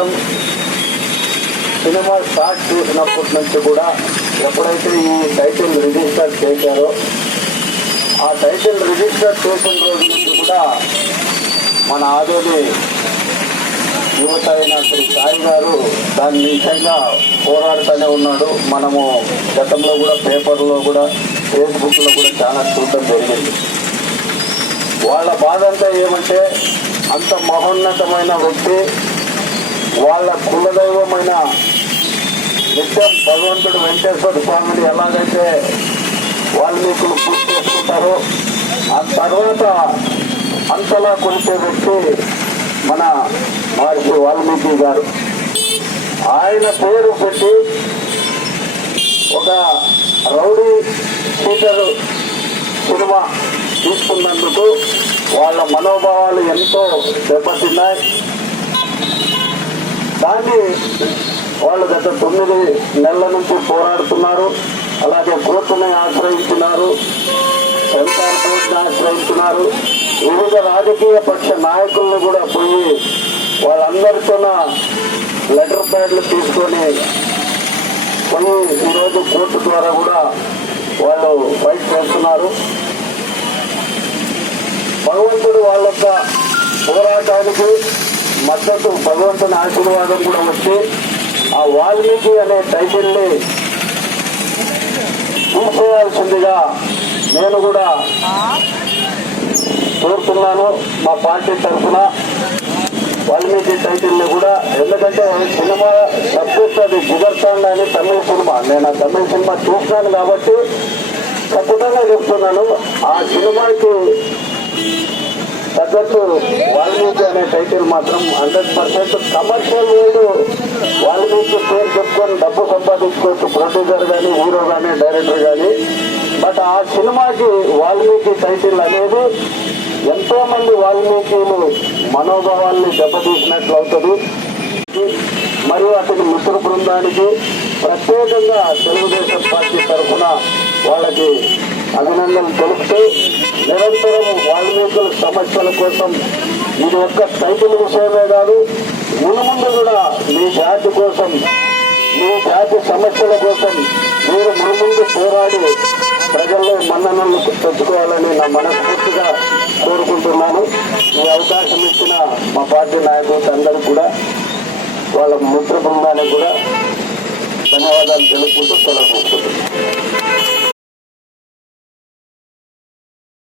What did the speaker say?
కోసం cinema start చేసినప్పటి నుంచి కూడా ఎప్పుడైతే ఈ టైటిల్ రిజిస్టర్ చేశారో ఆ టైటిల్ రిజిస్టర్ చేసిన రోజు నుంచి కూడా మన ఆదోని యువత అయిన శ్రీ సాయి గారు దాని విషయంగా పోరాడుతూనే ఉన్నాడు. మనము గతంలో కూడా పేపర్లో కూడా ఫేస్బుక్లో కూడా చాలా చూడటం జరిగింది. వాళ్ళ బాధ అంతా ఏమంటే అంత మహోన్నతమైన వ్యక్తి, వాళ్ళ కులదైవమైన నిత్యం భగవంతుడు వెంకటేశ్వర స్వామిని ఎలాగైతే వాల్మీకులు పూజ చేసుకుంటారో ఆ తర్వాత అంతలా కొలిచే వ్యక్తి మన మహర్షి వాల్మీకి గారు. ఆయన పేరు పెట్టి ఒక రౌడీ షీటర్ సినిమా తీసుకున్నందుకు వాళ్ళ మనోభావాలు ఎంతో దెబ్బతిన్నాయి. దాన్ని వాళ్ళు గత 9 నెలల నుంచి పోరాడుతున్నారు. అలాగే కోర్టుని ఆశ్రయించున్నారు, సెన్సార్ బోర్డుని ఆశ్రయించున్నారు. వివిధ రాజకీయ పక్ష నాయకులను కూడా పోయి వాళ్ళందరితో లెటర్ ప్యాడ్లు తీసుకొని పోయి ఈరోజు కోర్టు ద్వారా కూడా వాళ్ళు ఫైట్ చేస్తున్నారు. భగవంతుడు వాళ్ళ యొక్క పోరాటానికి మద్దతు, భగవంతుని ఆశీర్వాదం కూడా వచ్చి ఆ వాల్మీకి అనే టైటిల్ని తీసేయాల్సిందిగా నేను కూడా కోరుతున్నాను మా పార్టీ తరఫున. వాల్మీకి టైటిల్ని కూడా, ఎందుకంటే సినిమా సబ్జెక్ట్ అది జిగర్తాండ్ అని తమిళ సినిమా, నేను ఆ తమిళ సినిమా చూస్తున్నాను కాబట్టి ఖచ్చితంగా చెప్తున్నాను. ఆ సినిమాకి తగ్గట్టు వాల్మీకి అనే టైటిల్ మాత్రం 100% కమర్షియల్ వేడు. వాల్మీకి పేరు చెప్పుకొని డబ్బు సంపాదించుకోవచ్చు ప్రొడ్యూసర్ కానీ, హీరో కానీ, డైరెక్టర్ కానీ. బట్ ఆ సినిమాకి వాల్మీకి టైటిల్ అనేది ఎంతో మంది వాల్మీకిలు మనోభావాల్ని దెబ్బతీసినట్లు అవుతుంది. మరియు అతని మిత్ర బృందానికి ప్రత్యేకంగా తెలుగుదేశం పార్టీ తరఫున వాళ్ళకి అభినందనలు తెలుపుతూ నిరంతరం వాల్మీకుల సమస్యల కోసం ఇది ఒక్క టైటిల్ విషయమే కాదు, మునుముందు కూడా మీ జాతి కోసం, మీ జాతి సమస్యల కోసం మీరు మునుముందు పోరాడి ప్రజల్లో మన్ననలు తెచ్చుకోవాలని నా మనస్ఫూర్తిగా కోరుకుంటున్నాను. ఈ అవకాశం ఇచ్చిన మా పార్టీ నాయకులకు అందరికీ కూడా, వాళ్ళ మిత్ర బృందానికి కూడా ధన్యవాదాలు తెలుపుకుంటూ సెలవు.